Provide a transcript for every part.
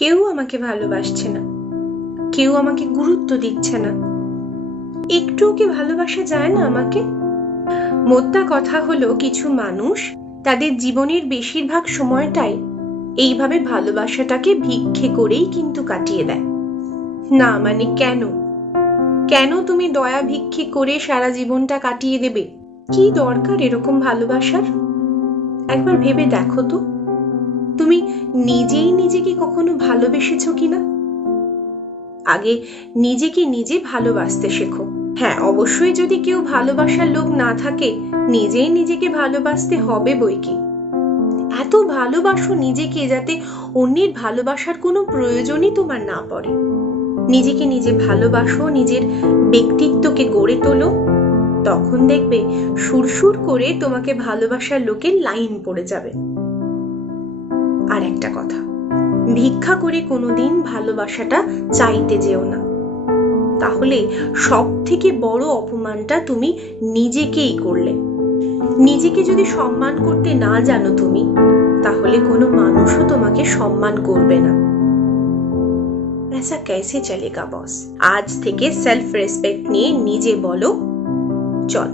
কেউ আমাকে ভালোবাসছে না, কেউ আমাকে গুরুত্ব দিচ্ছে না, একটুও কি ভালোবাসা যায় না আমাকে? মোদ্দা কথা হলো, কিছু মানুষ তাদের জীবনের বেশিরভাগ সময়টাই এইভাবে ভালোবাসাটাকে ভিক্ষে করেই কিন্তু কাটিয়ে দেয়। না মানে কেন কেন তুমি দয়া ভিক্ষে করে সারা জীবনটা কাটিয়ে দেবে? কি দরকার এরকম ভালোবাসার? একবার ভেবে দেখো তো, তুমি নিজেই নিজেকে কখনো ভালোবেসেছো কিনা? আগে নিজেকে নিজে ভালোবাসতে শেখো। হ্যাঁ, অবশ্যই যদি কেউ ভালোবাসার লোক না থাকে, নিজেই নিজেকে ভালোবাসতে হবে বইকি। এত ভালোবাসো নিজেকে যাতে অন্যের ভালোবাসার কোনো প্রয়োজনই তোমার না পড়ে। নিজেকে নিজে ভালোবাসো, নিজের ব্যক্তিত্বকে গড়ে তোলো, তখন দেখবে সুরসুর করে তোমাকে ভালোবাসার লোকের লাইন পড়ে যাবে। আর একটা কথা, ভিক্ষা করে কোনোদিন ভালোবাসাটা চাইতে যেও না, তাহলে সব থেকে বড় অপমানটা তুমি নিজেকেই করলে। নিজেকে যদি সম্মান করতে না জানো তুমি, তাহলে কোনো মানুষও তোমাকে সম্মান করবে না। ऐसा कैसे चलेगा बॉस? আজ থেকে সেলফ রেসপেক্ট নিয়ে নিজে বলো, চল,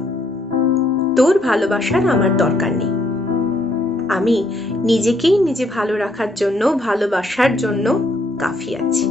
তোর ভালোবাসার আমার দরকার নেই, আমি নিজেকেই নিজে ভালো রাখার জন্য, ভালোবাসার জন্য কাফি আছি।